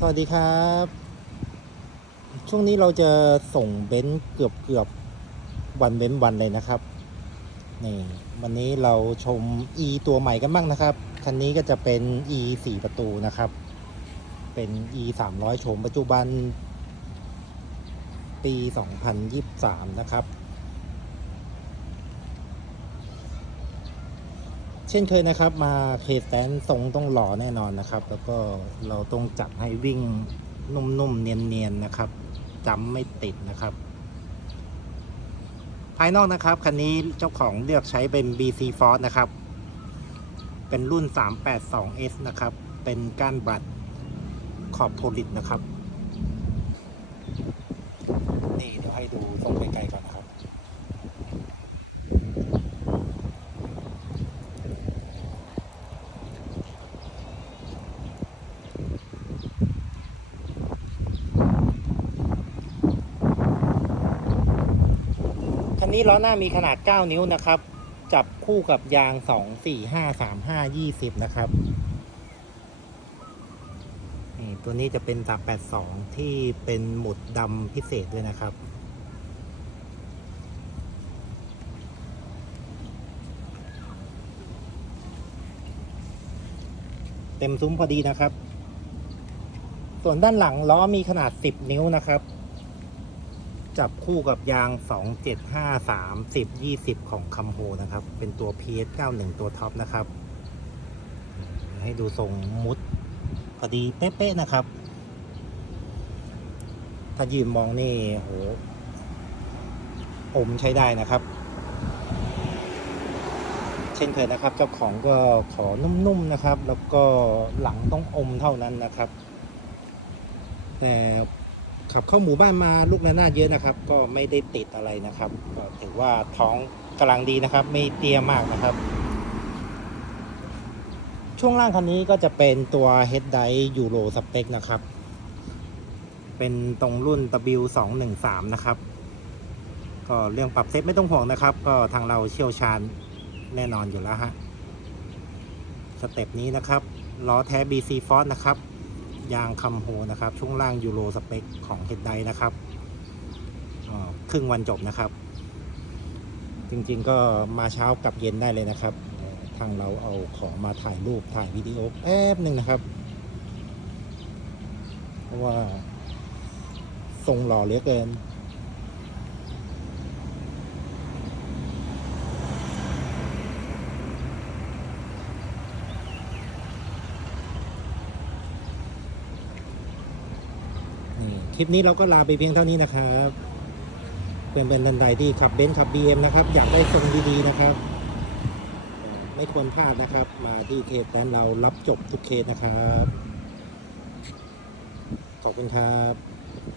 สวัสดีครับ ช่วงนี้เราจะส่งเบนซ์เกือบเกือบวันเว้นวันเลยนะครับนี่วันนี้เราชม e ตัวใหม่กันบ้างนะครับ คันนี้ก็จะเป็น e 4 ประตูนะครับ เป็น e 300โฉมปัจจุบัน ปี 2023 นะครับ เช่นเคยนะครับ มาเคสแตนทรงต้องหล่อแน่นอนนะครับ แล้วก็เราต้องจัดให้วิ่งนุ่มๆเนียนๆนะครับจำไม่ติดนะครับ ภายนอกนะครับคันนี้เจ้าของเลือกใช้เป็น BC Force นะครับ เป็นรุ่น 382S นะครับ เป็นก้านบัตรขอบโพลิตนะครับ นี่เดี๋ยวให้ดูทรงไกลๆก่อนนะครับ คั นี้ล้อหน้ามีขนาด 9 นิ้วนะครับ จับคู่กับยาง 2 4 5 3 5 20 นะครับนี่ตัวนี้จะเป็น 382 ที่เป็นหมุดดำพิเศษด้วยนะครับเต็มซุ้มพอดีนะครับ ส่วนด้านหลังล้อมีขนาด 10 นิ้วนะครับ จับคู่กับยาง 2753 10 20 ของคัมโฮนะครับ เป็นตัว PS91 ตัวท็อปนะครับ ให้ดูทรงมุดพอดีเป๊ะๆนะครับ ถ้ายืนมองนี่โหอมใช้ได้นะครับ เช่นเคยนะครับ เจ้าของก็ขอนุ่มๆนะครับ แล้วก็หลังต้องอมเท่านั้นนะครับแต่ ขับเข้าหมู่บ้านมาลูกระนาดเยอะนะครับ ก็ไม่ได้ติดอะไรนะครับ ก็ถือว่าท้องกำลังดีนะครับ ไม่เตี้ยมากนะครับ ช่วงล่างคันนี้ก็จะเป็นตัว Head d i ยูโรสเป c นะครับ เป็นตรงรุ่น W213 นะครับ ก็เรื่องปรับเซตไม่ต้องห่วงนะครับ ก็ทางเราเชี่ยวชาญแน่นอนอยู่แล้วฮะสเต็ปนี้นะครับล้อแท้ BC Force นะครับ ยางคัมโฮนะครับ ช่วงล่างยูโรสเปคของเฮดไดนะครับครึ่งวันจบนะครับ จริงๆก็มาเช้ากับเย็นได้เลยนะครับ ทางเราเอาของมาถ่ายรูปถ่ายวิดีโอแป๊บหนึ่งนะครับ เพราะว่าทรงหล่อเหลือเกิน คลิปนี้เราก็ลาไปเพียงเท่านี้นะครับเพื่อนเพื่อนท่านใดที่ขับเบนซ์ขับ BM นะครับ อยากได้ทรงดีๆนะครับ ไม่ควรพลาดนะครับ มาที่เคสแตนเรารับจบทุกเคสนะครับ ขอบคุณครับ